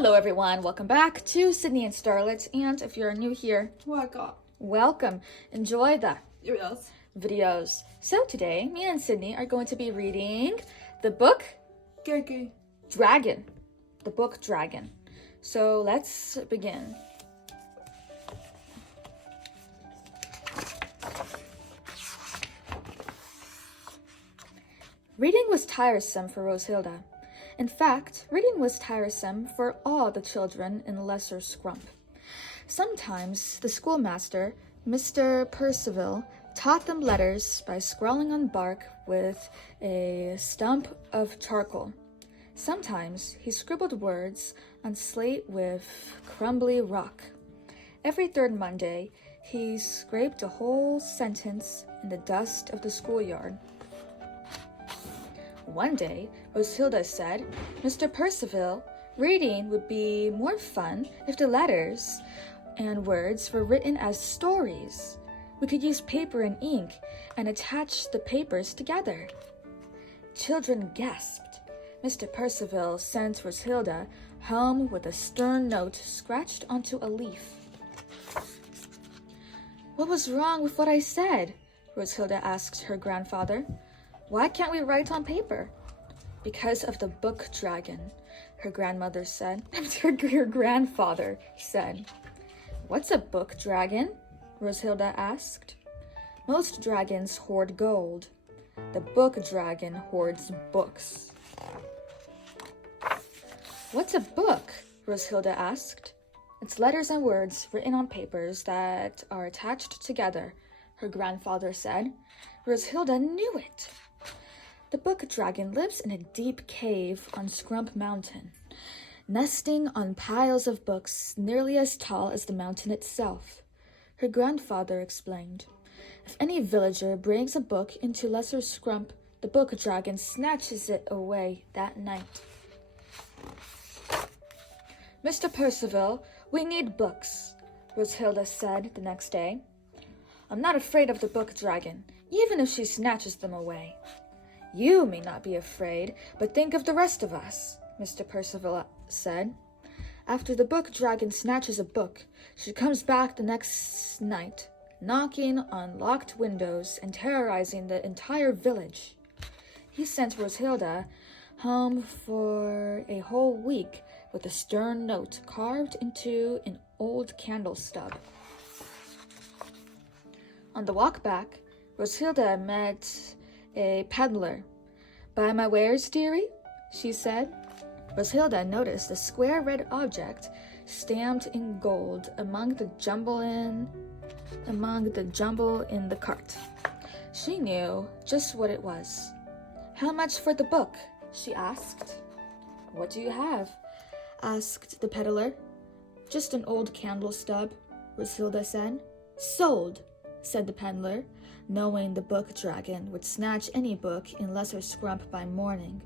Hello everyone, welcome back to Sydney and Starlet, and if you're new here, welcome. Enjoy the videos. So today, me and Sydney are going to be reading the book Dragon. The book Dragon. So let's begin. Reading was tiresome for Rosehilda. In fact, reading was tiresome for all the children in Lesser Scrump. Sometimes the schoolmaster, Mr. Percival, taught them letters by scrawling on bark with a stump of charcoal. Sometimes he scribbled words on slate with crumbly rock. Every third Monday, he scraped a whole sentence in the dust of the schoolyard. One day, Rosehilda said, Mr. Percival, reading would be more fun if the letters and words were written as stories. We could use paper and ink and attach the papers together. Children gasped. Mr. Percival sent Rosehilda home with a stern note scratched onto a leaf. What was wrong with what I said? Rosehilda asked her grandfather. Why can't we write on paper? Because of the book dragon, her grandmother said. Her grandfather said. What's a book dragon? Rosehilda asked. Most dragons hoard gold. The book dragon hoards books. What's a book? Rosehilda asked. It's letters and words written on papers that are attached together, her grandfather said. Rosehilda knew it. The book dragon lives in a deep cave on Scrump Mountain, nesting on piles of books nearly as tall as the mountain itself. Her grandfather explained. If any villager brings a book into Lesser Scrump, the book dragon snatches it away that night. Mr. Percival, we need books, Rosehilda said the next day. I'm not afraid of the book dragon, even if she snatches them away. You may not be afraid, but think of the rest of us, Mr. Percival said. After the book dragon snatches a book, she comes back the next night, knocking on locked windows and terrorizing the entire village. He sent Rosehilda home for a whole week with a stern note carved into an old candle stub. On the walk back, Rosehilda met a peddler. Buy my wares, dearie? She said. Rosehilda noticed a square red object stamped in gold among the jumble in the cart. She knew just what it was. How much for the book? She asked. What do you have? Asked the peddler. Just an old candle stub, Rosehilda said. Sold, said the peddler, knowing the book dragon would snatch any book in Lesser Scrump by morning.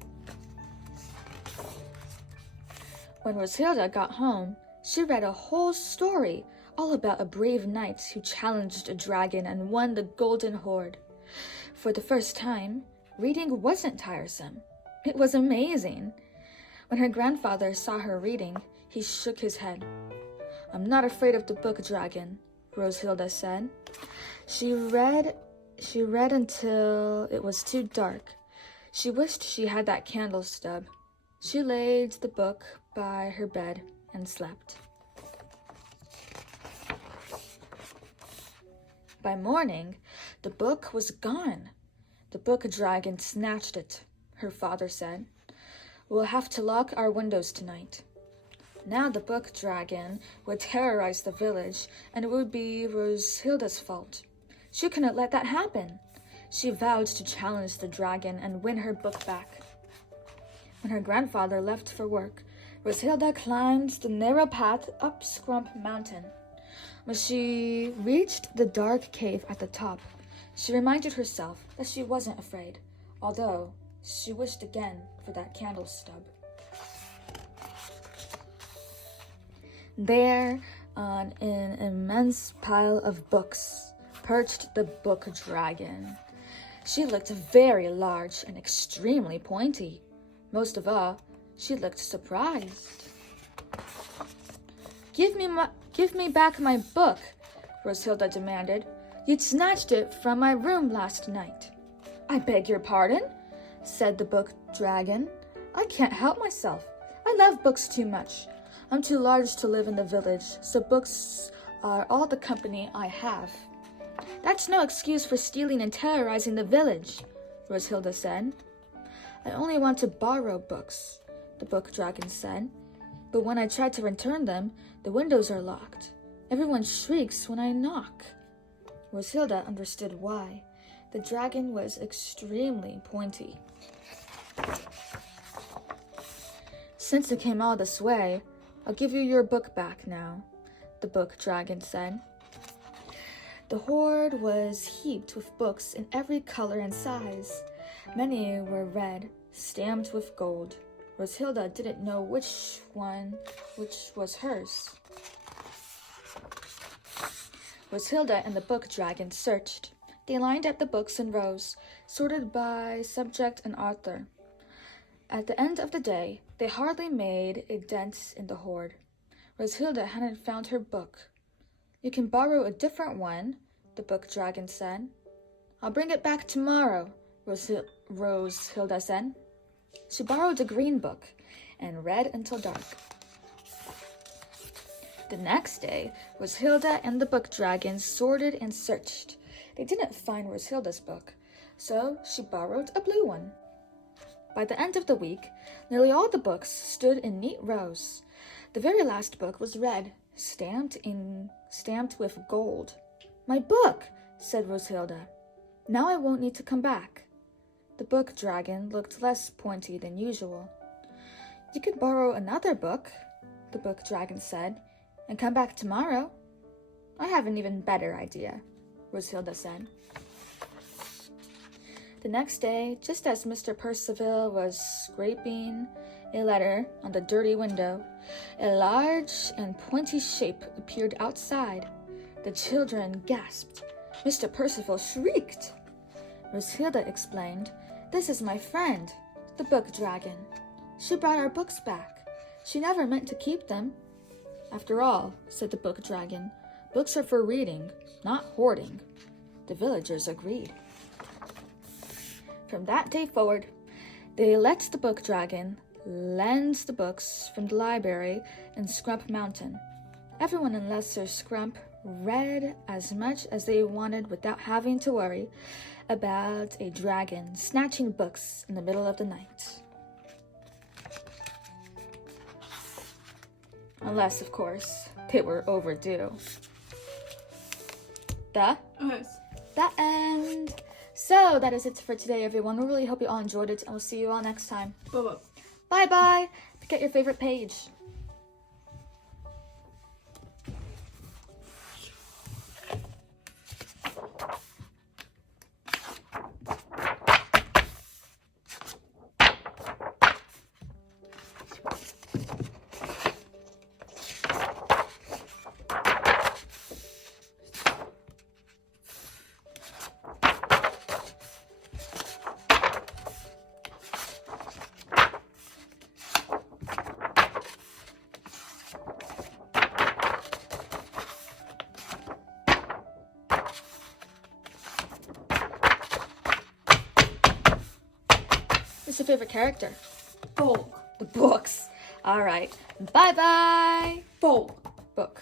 When Rosehilda got home, she read a whole story all about a brave knight who challenged a dragon and won the golden hoard. For the first time, reading wasn't tiresome. It was amazing. When her grandfather saw her reading, he shook his head. I'm not afraid of the book dragon, Rosehilda said. She read until it was too dark. She wished she had that candle stub. She laid the book by her bed and slept. By morning, the book was gone. The book dragon snatched it, her father said. We'll have to lock our windows tonight. Now the book dragon would terrorize the village, and it would be Rosehilda's fault. She couldn't let that happen. She vowed to challenge the dragon and win her book back. When her grandfather left for work, Rosehilda climbed the narrow path up Scrump Mountain. When she reached the dark cave at the top, she reminded herself that she wasn't afraid, although she wished again for that candle stub. There, on an immense pile of books, perched the book dragon. She looked very large and extremely pointy. Most of all, she looked surprised. Give me back my book, Roshilda demanded. You'd snatched it from my room last night. I beg your pardon, said the book dragon. I can't help myself. I love books too much. I'm too large to live in the village, so books are all the company I have. That's no excuse for stealing and terrorizing the village, Roshilda said. I only want to borrow books, the book dragon said. But when I try to return them, the windows are locked. Everyone shrieks when I knock. Roshilda understood why. The dragon was extremely pointy. Since it came all this way, I'll give you your book back now, the book dragon said. The hoard was heaped with books in every color and size. Many were red, stamped with gold. Roshilda didn't know which was hers. Roshilda and the book dragon searched. They lined up the books in rows, sorted by subject and author. At the end of the day, they hardly made a dent in the hoard. Roshilda hadn't found her book. You can borrow a different one, the book dragon said. I'll bring it back tomorrow, Roshilda said. She borrowed a green book and read until dark. The next day, Roshilda and the book dragon sorted and searched. They didn't find Roshilda's book, so she borrowed a blue one. By the end of the week, nearly all the books stood in neat rows. The very last book was red, stamped with gold. My book, said Roshilda. Now I won't need to come back. The book dragon looked less pointy than usual. You could borrow another book, the book dragon said, and come back tomorrow. I have an even better idea, Roshilda said. The next day, just as Mr. Percival was scraping a letter on the dirty window, a large and pointy shape appeared outside. The children gasped. Mr. Percival shrieked. Roshilda explained, This is my friend, the book dragon. She brought our books back. She never meant to keep them. After all, said the book dragon, books are for reading, not hoarding. The villagers agreed. From that day forward, they let the book dragon lend the books from the library in Scrump Mountain. Everyone in Lesser Scrump read as much as they wanted without having to worry about a dragon snatching books in the middle of the night. Unless, of course, they were overdue. The end. So that is it for today, everyone. We really hope you all enjoyed it, and we'll see you all next time. Bye-bye. Bye-bye. Pick out your favorite page. What's your favorite character? Book. The books. All right. Bye-bye. Book. Book.